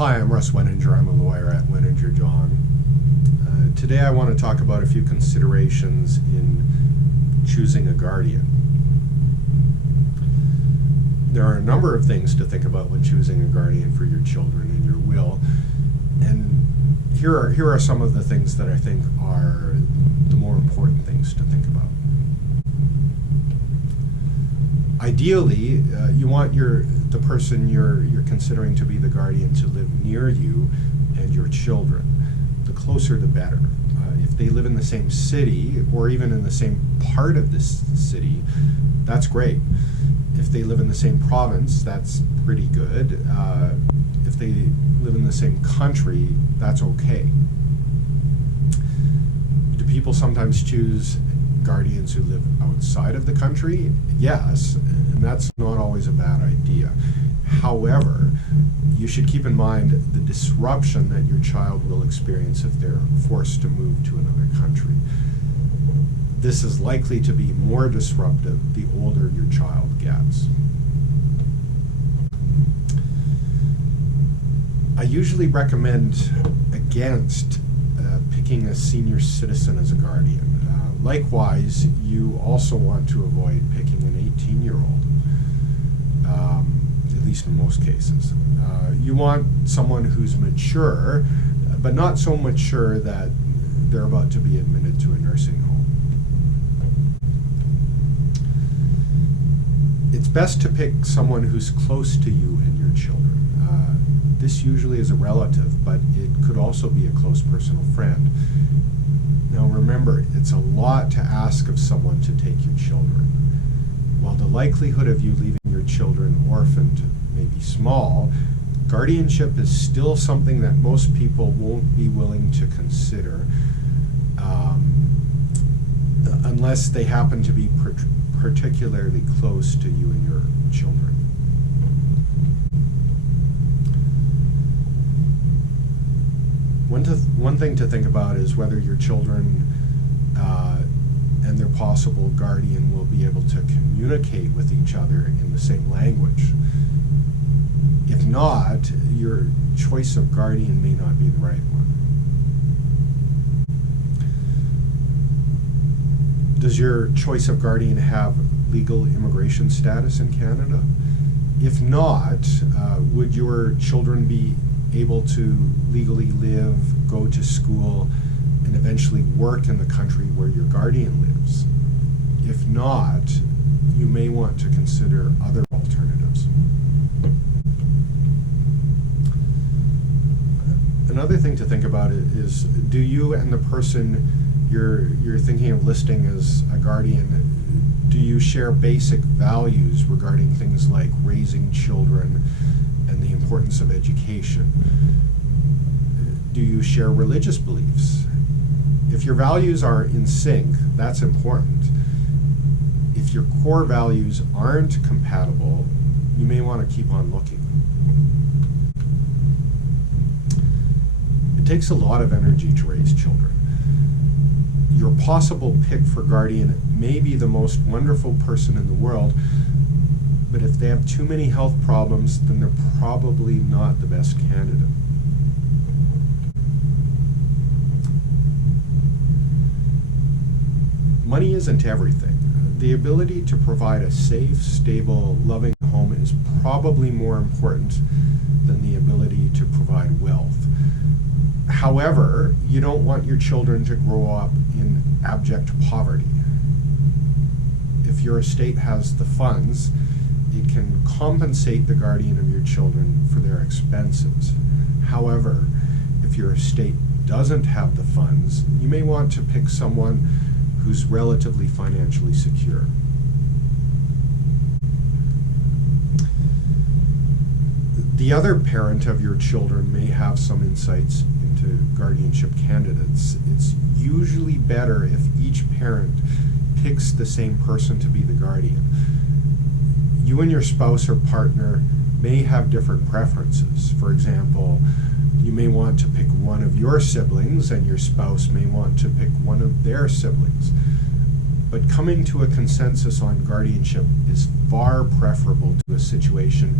Hi, I'm Russ Weninger. I'm a lawyer at Weninger Zhang. Today I want to talk about a few considerations in choosing a guardian. There are a number of things to think about when choosing a guardian for your children and your will, and here are some of the things that I think are the more important things to think about. Ideally, you want the person you're considering to be the guardian to live near you and your children. The closer the better. If they live in the same city or even in the same part of this city, that's great. If they live in the same province, that's pretty good. If they live in the same country, that's okay. Do people sometimes choose guardians who live outside of the country? Yes, and that's not always a bad idea. However, you should keep in mind the disruption that your child will experience if they're forced to move to another country. This is likely to be more disruptive the older your child gets. I usually recommend against picking a senior citizen as a guardian. Likewise, you also want to avoid picking an 18-year-old, at least in most cases. You want someone who's mature, but not so mature that they're about to be admitted to a nursing home. It's best to pick someone who's close to you and your children. This usually is a relative, but it could also be a close personal friend. Now remember, it's a lot to ask of someone to take your children. While the likelihood of you leaving your children orphaned may be small, guardianship is still something that most people won't be willing to consider unless they happen to be particularly close to you and your children. One thing to think about is whether your children and their possible guardian will be able to communicate with each other in the same language. If not, your choice of guardian may not be the right one. Does your choice of guardian have legal immigration status in Canada? If not, would your children be able to legally live, go to school, and eventually work in the country where your guardian lives? If not, you may want to consider other alternatives. Another thing to think about is, do you and the person you're thinking of listing as a guardian, do you share basic values regarding things like raising children and the importance of education? Do you share religious beliefs? If your values are in sync, that's important. If your core values aren't compatible, you may want to keep on looking. It takes a lot of energy to raise children. Your possible pick for guardian may be the most wonderful person in the world, but if they have too many health problems, then they're probably not the best candidate. Money isn't everything. The ability to provide a safe, stable, loving home is probably more important than the ability to provide wealth. However, you don't want your children to grow up in abject poverty. If your estate has the funds, it can compensate the guardian of your children for their expenses. However, if your estate doesn't have the funds, you may want to pick someone who's relatively financially secure. The other parent of your children may have some insights into guardianship candidates. It's usually better if each parent picks the same person to be the guardian. You and your spouse or partner may have different preferences. For example, you may want to pick one of your siblings and your spouse may want to pick one of their siblings. But coming to a consensus on guardianship is far preferable to a situation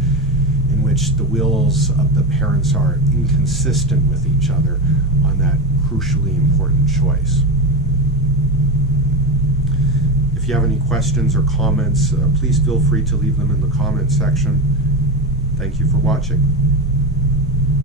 in which the wills of the parents are inconsistent with each other on that crucially important choice. If you have any questions or comments, please feel free to leave them in the comment section. Thank you for watching.